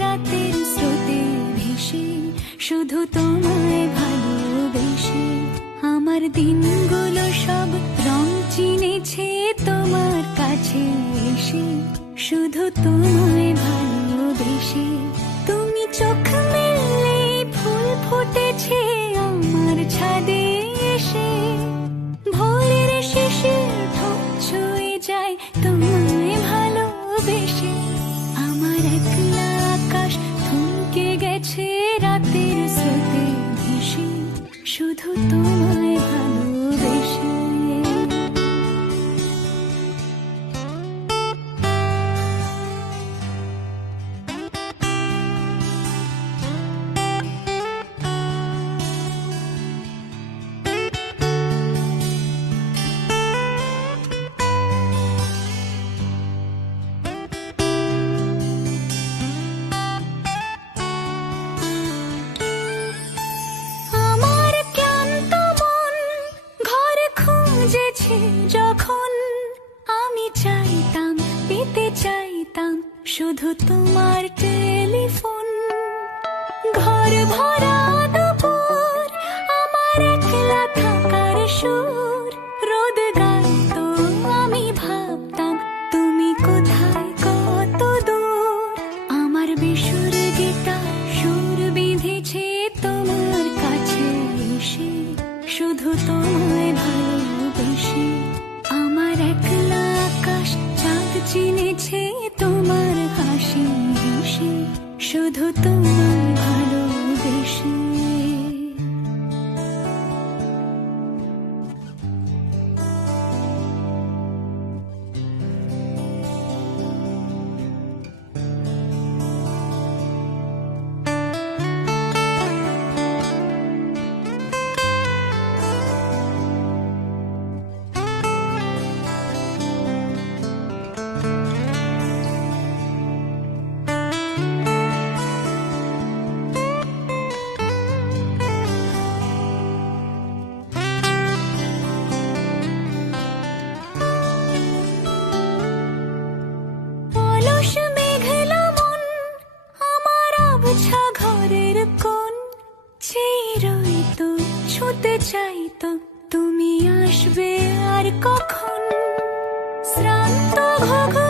রাতের স্রোতে ভেসে, শুধু তোমায় ভালোবেসে। আমার দিনগুলো সব রং চিনেছে তোমার কাছে এসে, শুধু তোমায় ভালোবেসে। তুমি চোখ মেললে ফুল ফুটেছে আমার ছাদে এসে, ভোরের শেষে ঠোঁট ছুঁয়ে যায় তোমায় ভালোবেসে। আমার একলা আকাশ থমকে গেছে রাতের স্রোতে ভেসে, শুধু তোমায় ভালোবেসে। যখন আমি চাইতাম, পেতে চাইতাম শুধু তোমার টেলিফোন। ঘর ভরা দুপুর, আমার একলা থাকার সুর, রোদ গাইতো আমি ভাবতাম তুমি কোথায় কত দূর। আমার বেসুর গিটার সুর বিঁধেছে তোমার কাছে এসে, শুধু তোমায় ভালোবেসে। আমার একলা আকাশ চাঁদ চিনেছে তোমার হাসি হেসে, শুধু তোমায় ভালোবেসে। ঘরের কোণ চেয়ে তো ছুতে চাইতো তুমি আসবে আর কখন। শ্রান্ত ঘুঘু